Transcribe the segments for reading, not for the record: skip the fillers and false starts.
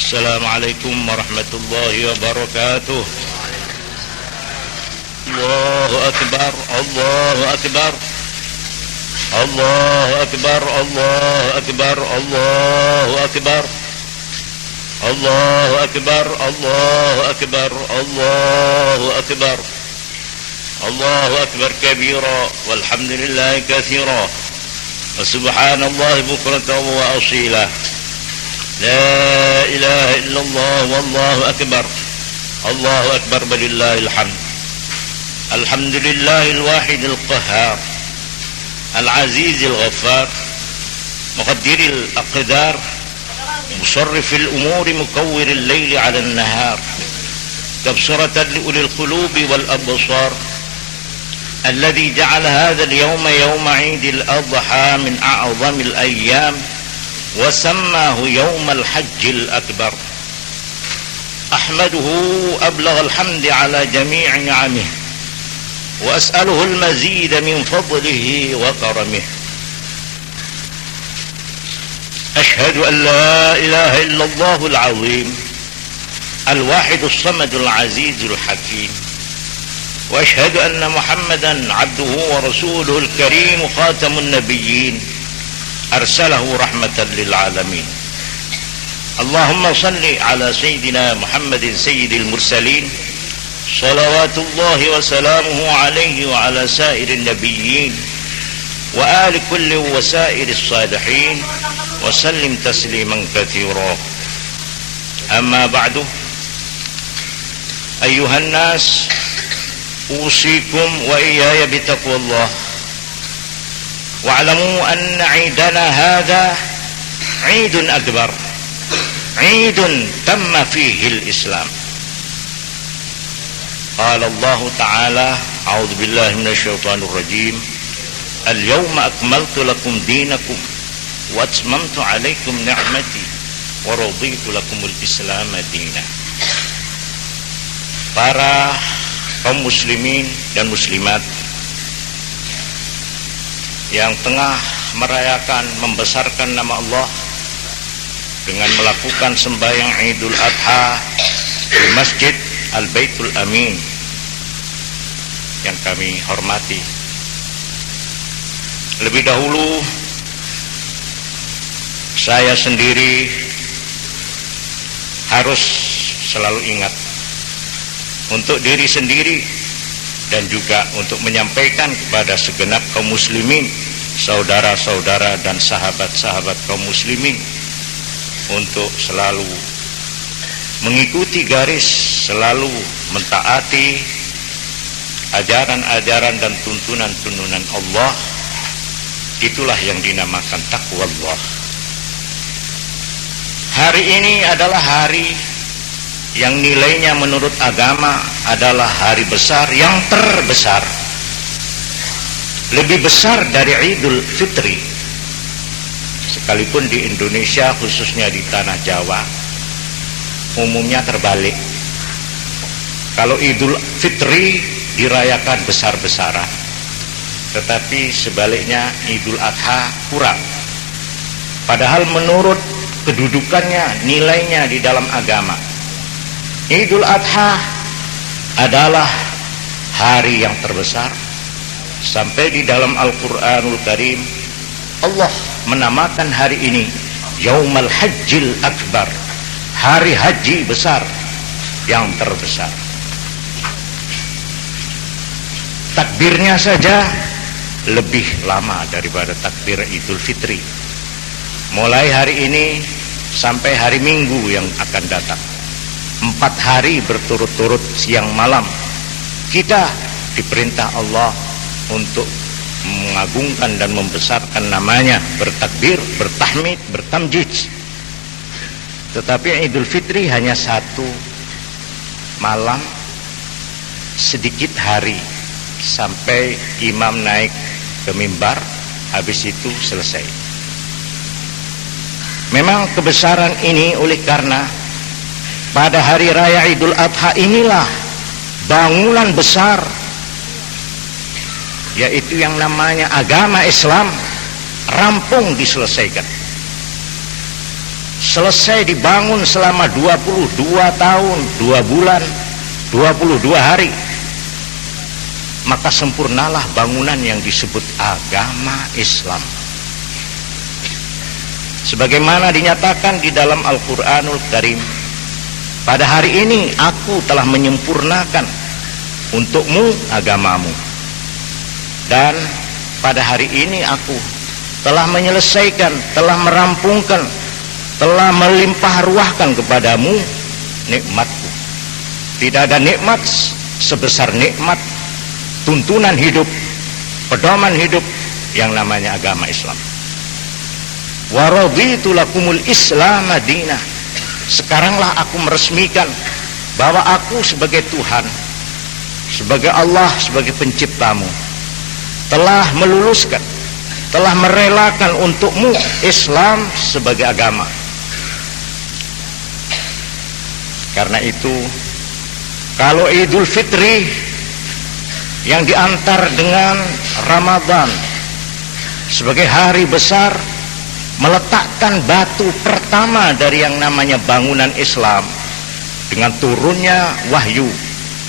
Assalamualaikum warahmatullahi wabarakatuh. Allahu akbar, Allahu akbar, Allahu akbar, Allahu akbar, Allahu akbar, Allahu akbar, Allahu akbar, Allahu akbar, Allahu akbar kabira, walhamdulillahi katsira, wa subhanallahi bukratan wa asila. La ilaha illallah wallahu akbar. Allahu akbar walillahil hamd. Alhamdulillahil wahidil qahhar. Al-azizil ghaffar. Muqaddiril aqdar. Musarrifil umuri mukawwiril layli 'alan nahar. Tabsiratan li ulil qulubi wal absar. Alladhi ja'ala hadzal yawma yawma 'idil adha min a'zamil ayyam. وسماه يوم الحج الأكبر. أحمده أبلغ الحمد على جميع نعمه وأسأله المزيد من فضله وكرمه. أشهد أن لا إله إلا الله العظيم الواحد الصمد العزيز الحكيم. وأشهد أن محمدا عبده ورسوله الكريم خاتم النبيين أرسله رحمة للعالمين. اللهم صل على سيدنا محمد سيد المرسلين صلوات الله وسلامه عليه وعلى سائر النبيين وآل كل وسائر الصالحين وسلم تسليما كثيرا. أما بعد، أيها الناس، أوصيكم وإياي بتقوى الله. واعلموا أن عيدنا هذا عيد أكبر، عيد تم فيه الإسلام. قال الله تعالى: أعوذ بالله من الشيطان الرجيم: اليوم أكملت لكم دينكم وأتممت عليكم نعمتي ورضيت لكم الإسلام دينا. Para kaum muslimin dan muslimat yang tengah merayakan, membesarkan nama Allah dengan melakukan sembahyang Idul Adha di Masjid Al-Baitul Amin yang kami hormati. Lebih dahulu saya sendiri harus selalu ingat untuk diri sendiri dan juga untuk menyampaikan kepada segenap kaum muslimin, saudara-saudara dan sahabat-sahabat kaum muslimin, untuk selalu mengikuti garis, selalu mentaati ajaran-ajaran dan tuntunan-tuntunan Allah. Itulah yang dinamakan taqwa Allah. Hari ini adalah hari yang nilainya menurut agama adalah hari besar yang terbesar, lebih besar dari Idul Fitri. Sekalipun di Indonesia, khususnya di tanah Jawa, umumnya terbalik. Kalau Idul Fitri dirayakan besar-besaran, tetapi sebaliknya Idul Adha kurang. Padahal menurut kedudukannya, nilainya di dalam agama, Idul Adha adalah hari yang terbesar. Sampai di dalam Al-Quranul Karim Allah menamakan hari ini Yaumal Hajjil Akbar, hari haji besar yang terbesar. Takbirnya saja lebih lama daripada takbir Idul Fitri. Mulai hari ini sampai hari Minggu yang akan datang, 4 hari berturut-turut siang malam kita diperintah Allah untuk mengagungkan dan membesarkan namanya, bertakbir, bertahmid, bertamjid. Tetapi Idul Fitri hanya 1 malam, sedikit hari, sampai imam naik ke mimbar, habis itu selesai. Memang kebesaran ini oleh karena pada hari raya Idul Adha inilah bangunan besar, yaitu yang namanya agama Islam, rampung diselesaikan. selesai dibangun selama 22 tahun, 2 bulan, 22 hari, maka sempurnalah bangunan yang disebut agama Islam. Sebagaimana dinyatakan di dalam Al-Quranul Karim, pada hari ini aku telah menyempurnakan untukmu agamamu, dan pada hari ini aku telah menyelesaikan, telah merampungkan, telah melimpah ruahkan kepadamu nikmatku. Tidak ada nikmat sebesar nikmat tuntunan hidup, pedoman hidup yang namanya agama Islam. Wa raditu lakumul Islam madinah. Sekaranglah aku meresmikan bahwa aku sebagai Tuhan, sebagai Allah, sebagai penciptamu, telah meluluskan, telah merelakan untukmu Islam sebagai agama. Karena itu, kalau Idul Fitri yang diantar dengan Ramadan sebagai hari besar, meletakkan batu pertama dari yang namanya bangunan Islam dengan turunnya wahyu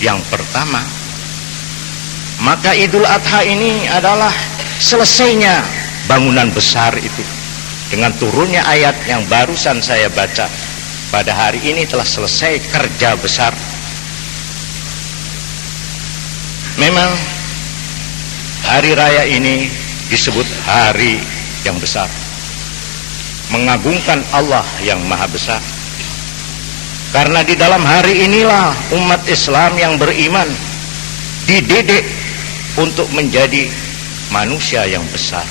yang pertama, maka Idul Adha ini adalah selesainya bangunan besar itu dengan turunnya ayat yang barusan saya baca. Pada hari ini telah selesai kerja besar. Memang hari raya ini disebut hari yang besar, mengagungkan Allah yang maha besar. Karena di dalam hari inilah umat Islam yang beriman dididik untuk menjadi manusia yang besar,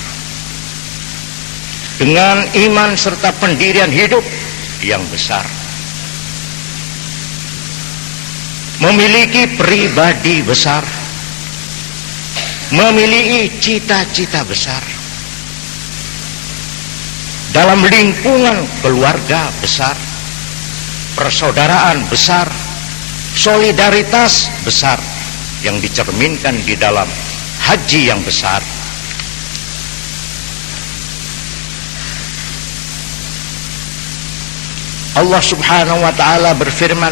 dengan iman serta pendirian hidup yang besar, memiliki pribadi besar, memiliki cita-cita besar, dalam lingkungan keluarga besar, persaudaraan besar, solidaritas besar yang dicerminkan di dalam haji yang besar. Allah Subhanahu wa ta'ala berfirman,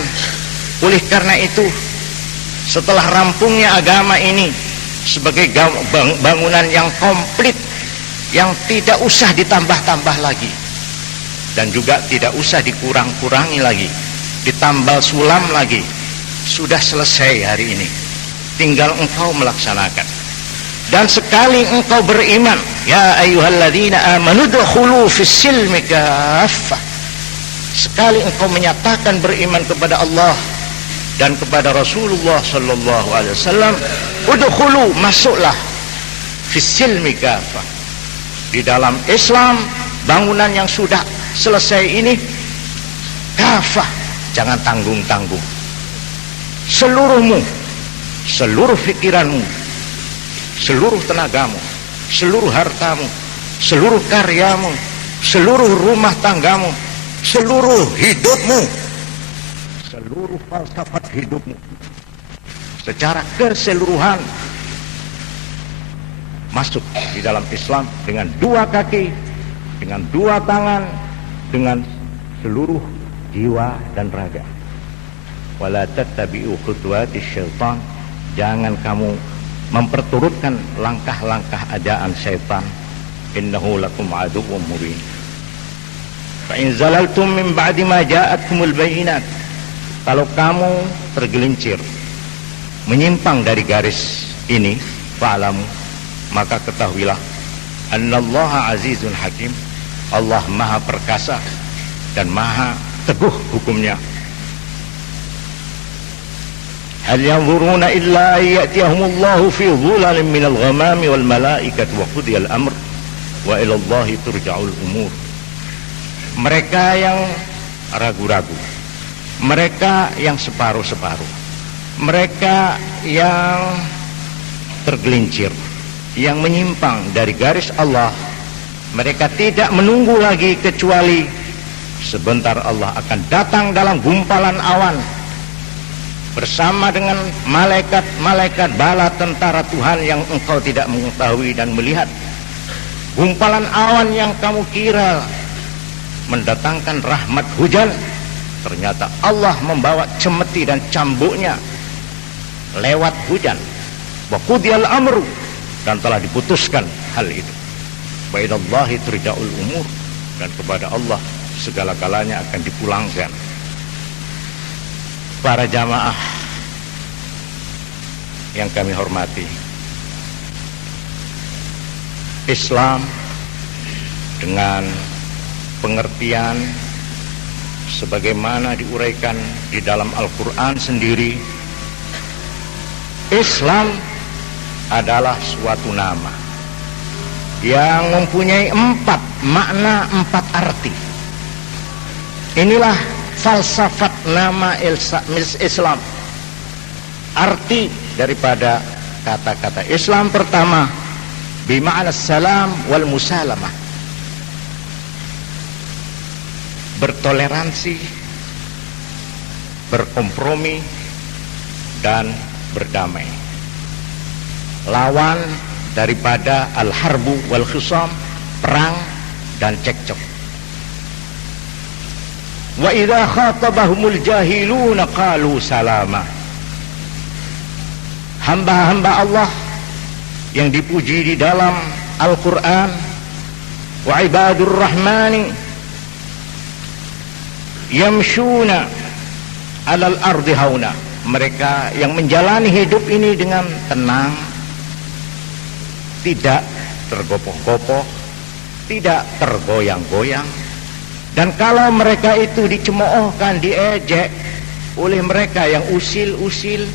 oleh karena itu setelah rampungnya agama ini sebagai bangunan yang komplit, yang tidak usah ditambah-tambah lagi dan juga tidak usah dikurang-kurangi lagi, ditambal sulam lagi, sudah selesai hari ini, tinggal engkau melaksanakan. Dan sekali engkau beriman, ya ayyuhalladzina amanu dkhulu fis-silmi kaffah, sekali engkau menyatakan beriman kepada Allah dan kepada Rasulullah sallallahu alaihi wasallam, udkhulu, masuklah, fis-silmi kaffah, di dalam Islam, bangunan yang sudah selesai ini, kafah, jangan tanggung-tanggung. Seluruhmu, seluruh pikiranmu, seluruh tenagamu, seluruh hartamu, seluruh karyamu, seluruh rumah tanggamu, seluruh hidupmu, seluruh falsafat hidupmu secara keseluruhan masuk di dalam Islam dengan 2 kaki, dengan 2 tangan, dengan seluruh jiwa dan raga. Wala tattabi'u khutuwatis syaitan, jangan kamu memperturutkan langkah-langkah ajaan syaitan. Innahu lakum aduwwum mubin. Fa in zalaltum min ba'di ma ja'atkumul bayyinat, kalau kamu tergelincir, menyimpang dari garis ini, fa'lamu, maka ketahuilah annallaha azizun hakim, Allah maha perkasa dan maha teguh hukumnya. Hal yanzuruna illa ayyatiyahumullahu fi dhulalin minal ghamami wal malaikatu wa qudiyal amr wa ilallahi turja'ul umur. Mereka yang ragu-ragu, mereka yang separuh-separuh, mereka yang tergelincir, yang menyimpang dari garis Allah, mereka tidak menunggu lagi kecuali sebentar Allah akan datang dalam gumpalan awan bersama dengan malaikat-malaikat bala tentara Tuhan yang engkau tidak mengetahui dan melihat. Gumpalan awan yang kamu kira mendatangkan rahmat hujan, ternyata Allah membawa cemeti dan cambuknya lewat hujan. Wa qudiyal amru, dan telah diputuskan hal itu. Wa ilallahi turja'ul umur, dan kepada Allah segala-galanya akan dipulangkan. Para jamaah yang kami hormati, Islam dengan pengertian sebagaimana diuraikan di dalam Al-Quran sendiri, Islam adalah suatu nama yang mempunyai 4 makna, 4 arti. Inilah falsafat nama Islam. Arti daripada kata-kata Islam pertama, bima'na salam wal musalamah, bertoleransi, berkompromi, dan berdamai. Lawan daripada al-harbu wal khisam, perang dan cekcok. Wa idza khatabahumul jahiluna qalu salama. Hamba-hamba Allah yang dipuji di dalam Al-Quran, wa ibadur rahmani yamshuna alal ardi hauna, mereka yang menjalani hidup ini dengan tenang, tidak tergopoh-gopoh, tidak tergoyang-goyang. Dan kalau mereka itu dicemoohkan, diejek oleh mereka yang usil-usil,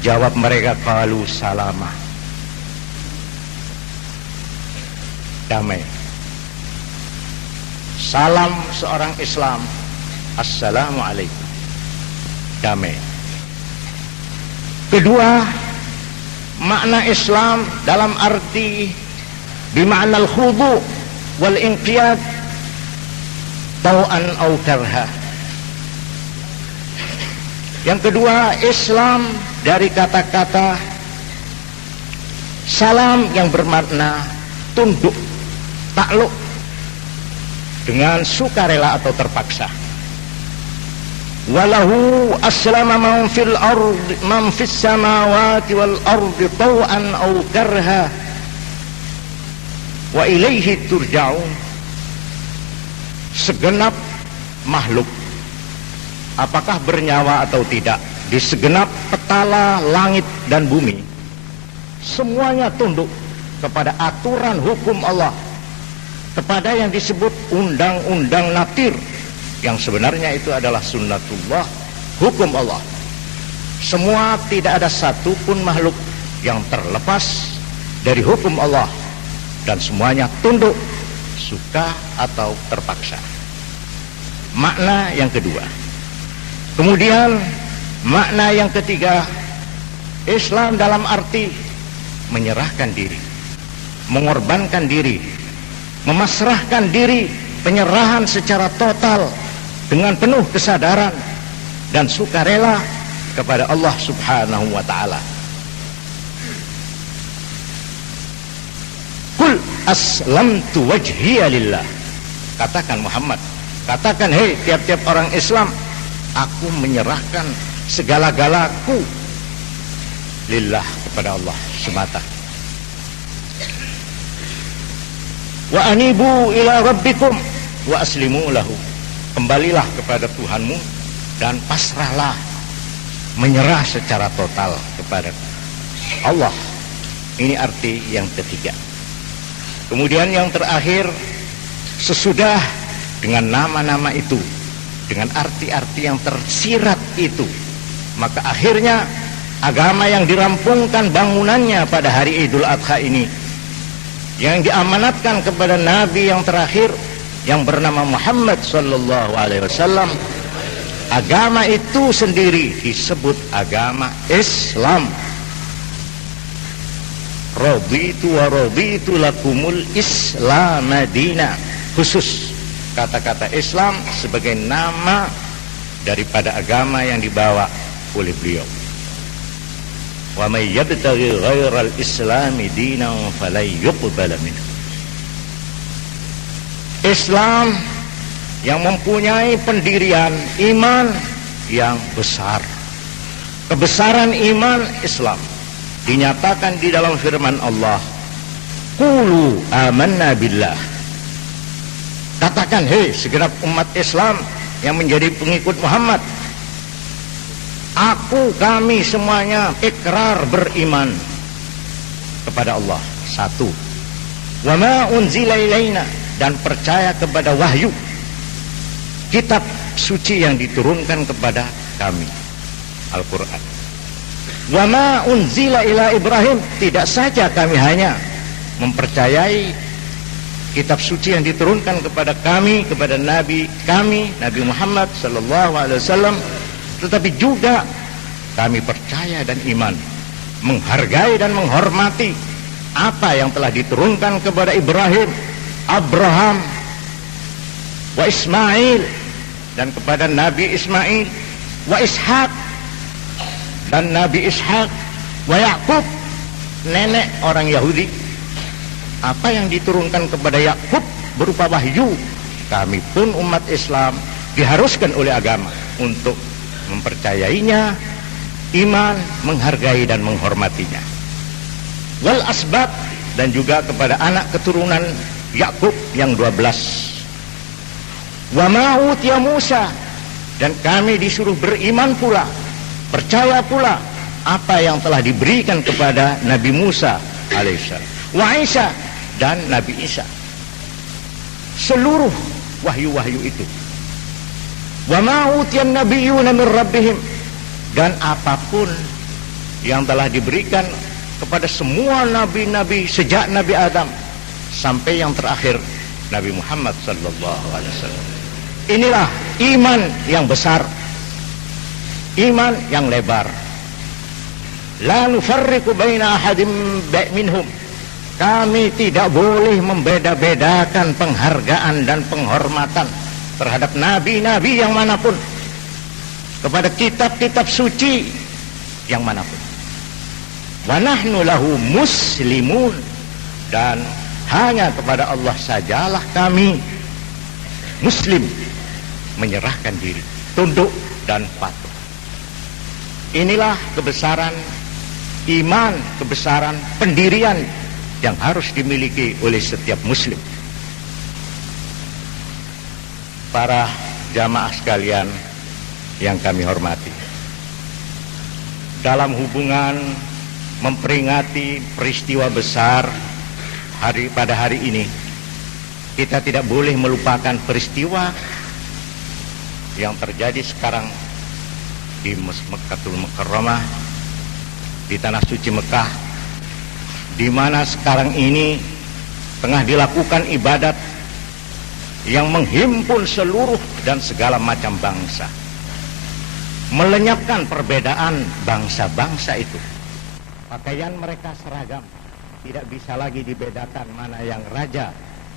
jawab mereka qalu salama, damai. Salam seorang Islam, assalamualaikum, damai. Kedua, makna Islam dalam arti bima'na al-khudu wal inqiyad tau'an au karha. Yang kedua, Islam dari kata-kata salam yang bermakna tunduk, takluk, dengan sukarela atau terpaksa. Walahu aslama man fil ardi man fis samawati wal ardi tau'an au karha wa ilaihi turja'un. Segenap makhluk, apakah bernyawa atau tidak, di segenap petala langit dan bumi, semuanya tunduk kepada aturan hukum Allah, kepada yang disebut undang-undang natir, yang sebenarnya itu adalah sunnatullah, hukum Allah. Semua, tidak ada satupun makhluk yang terlepas dari hukum Allah, dan semuanya tunduk, suka atau terpaksa. Makna yang kedua. Kemudian makna yang ketiga, Islam dalam arti menyerahkan diri, mengorbankan diri, memasrahkan diri, penyerahan secara total dengan penuh kesadaran dan sukarela kepada Allah Subhanahu wa ta'ala. Qul aslamtu wajhiya lillah, katakan Muhammad, katakan hei tiap-tiap orang Islam, aku menyerahkan segala-galaku lillah, kepada Allah semata. Wa anibu ila rabbikum wa aslimu lahu, kembalilah kepada Tuhanmu dan pasrahlah, menyerah secara total kepada Allah. Ini arti yang ketiga. Kemudian yang terakhir, sesudah dengan nama-nama itu, dengan arti-arti yang tersirat itu, maka akhirnya agama yang dirampungkan bangunannya pada hari Idul Adha ini, yang diamanatkan kepada Nabi yang terakhir yang bernama Muhammad sallallahu alaihi wasallam, agama itu sendiri disebut agama Islam. Raditu wa raditu lakumul Islam Madinah, khusus kata-kata Islam sebagai nama daripada agama yang dibawa oleh beliau. Wa may yabtaghi ghairal islami dinan falan yuqbala minhu. Islam yang mempunyai pendirian iman yang besar. Kebesaran iman Islam dinyatakan di dalam firman Allah, qulu amanna billah. Katakan, hei segenap umat Islam yang menjadi pengikut Muhammad, kami semuanya ikrar beriman kepada Allah satu. Wa ma unzila ilaina, dan percaya kepada wahyu, kitab suci yang diturunkan kepada kami, Al-Quran. Wa ma unzila ila Ibrahim, tidak saja kami hanya mempercayai kitab suci yang diturunkan kepada kami, kepada Nabi kami, Nabi Muhammad sallallahu alaihi wasallam, tetapi juga kami percaya dan iman, menghargai dan menghormati apa yang telah diturunkan kepada Ibrahim, Abraham, wa Ismail, dan kepada Nabi Ismail, wa Ishak, dan Nabi Ishak, wa Yakub, nenek orang Yahudi. Apa yang diturunkan kepada Yakub berupa wahyu, kami pun umat Islam diharuskan oleh agama untuk mempercayainya, iman, menghargai dan menghormatinya. Wal asbab, dan juga kepada anak keturunan Yakub yang 12. Wa ma utiya Musa, dan kami disuruh beriman pula, percaya pula apa yang telah diberikan kepada Nabi Musa alaihissalam, wa Isa, dan Nabi Isa. Seluruh wahyu-wahyu itu. Wa ma utiyan nabiyyuna min rabbihim, dan apapun yang telah diberikan kepada semua nabi-nabi sejak Nabi Adam sampai yang terakhir Nabi Muhammad sallallahu alaihi wasallam. Inilah iman yang besar, iman yang lebar. La nufarriqu baina ahadin minhum, kami tidak boleh membeda-bedakan penghargaan dan penghormatan terhadap nabi-nabi yang manapun, kepada kitab-kitab suci yang manapun. Wa nahnu lahu muslimun, dan hanya kepada Allah sajalah kami muslim, menyerahkan diri, tunduk dan patuh. Inilah kebesaran iman, kebesaran pendirian yang harus dimiliki oleh setiap muslim. Para jamaah sekalian yang kami hormati, dalam hubungan memperingati peristiwa besar pada hari ini, kita tidak boleh melupakan peristiwa yang terjadi sekarang di Mekkatul Mukarramah, di tanah suci Mekah, di mana sekarang ini tengah dilakukan ibadat yang menghimpun seluruh dan segala macam bangsa, melenyapkan perbedaan bangsa-bangsa itu. Pakaian mereka seragam, tidak bisa lagi dibedakan mana yang raja,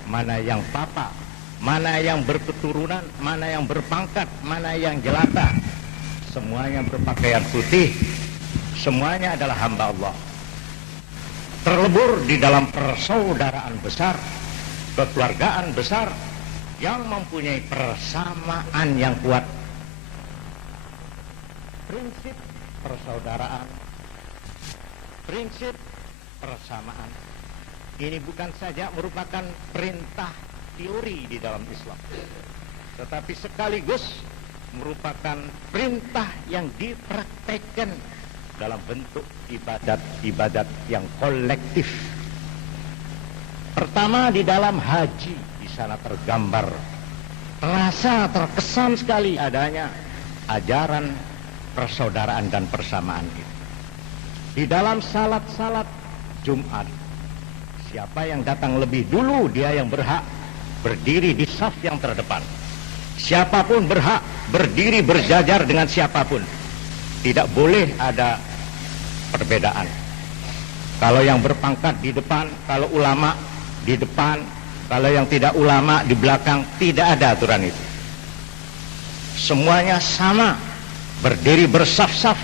mana yang papa, mana yang berketurunan, mana yang berpangkat, mana yang jelata. Semuanya berpakaian putih, semuanya adalah hamba Allah, terlebur di dalam persaudaraan besar, kekeluargaan besar yang mempunyai persamaan yang kuat. Prinsip persaudaraan, prinsip persamaan ini bukan saja merupakan perintah teori di dalam Islam, tetapi sekaligus merupakan perintah yang dipraktekkan dalam bentuk ibadat-ibadat yang kolektif. Pertama, di dalam haji, di sana tergambar, terasa, terkesan sekali adanya ajaran persaudaraan dan persamaan itu. Di dalam salat-salat Jumat, siapa yang datang lebih dulu, dia yang berhak berdiri di saf yang terdepan. Siapapun berhak berdiri berjajar dengan siapapun. Tidak boleh ada perbedaan. Kalau yang berpangkat di depan, kalau ulama di depan, kalau yang tidak ulama di belakang, tidak ada aturan itu. Semuanya sama, berdiri bersaf-saf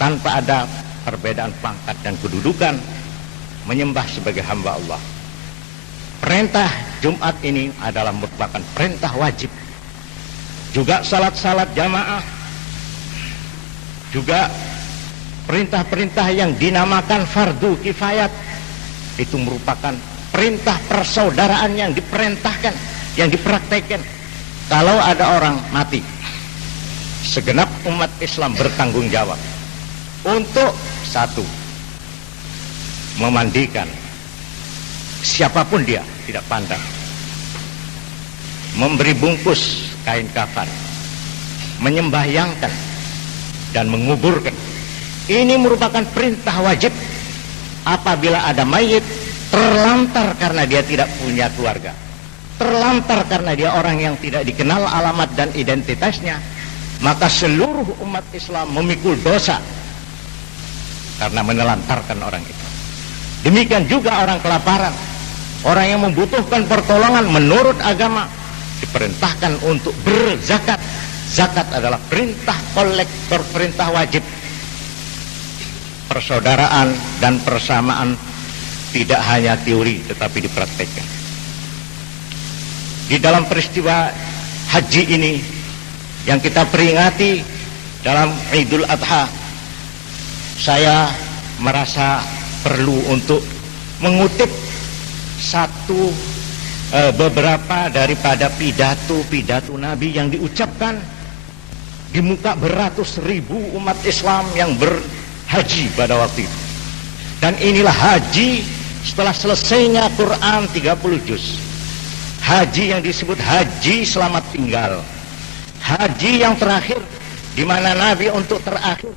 tanpa ada perbedaan pangkat dan kedudukan, menyembah sebagai hamba Allah. Perintah Jumat ini adalah merupakan perintah wajib juga salat-salat jamaah, juga perintah-perintah yang dinamakan fardu kifayat, itu merupakan perintah persaudaraan yang diperintahkan, yang dipraktekkan. Kalau ada orang mati, segenap umat Islam bertanggung jawab untuk satu, memandikan siapapun dia, tidak pandang, memberi bungkus kain kafan, menyembahyangkan dan menguburkan. Ini merupakan perintah wajib apabila ada mayit terlantar karena dia tidak punya keluarga, terlantar karena dia orang yang tidak dikenal alamat dan identitasnya, maka seluruh umat Islam memikul dosa karena menelantarkan orang itu. Demikian juga orang kelaparan, orang yang membutuhkan pertolongan menurut agama diperintahkan untuk berzakat. Zakat adalah perintah kolektor, perintah wajib. Persaudaraan dan persamaan tidak hanya teori tetapi dipraktekkan. Di dalam peristiwa haji ini yang kita peringati dalam Idul Adha, saya merasa perlu untuk mengutip beberapa daripada pidato-pidato Nabi yang diucapkan di muka beratus ribu umat Islam yang berhaji pada waktu itu. Dan inilah haji setelah selesainya Quran 30 juz. Haji yang disebut haji selamat tinggal. Haji yang terakhir, di mana Nabi untuk terakhir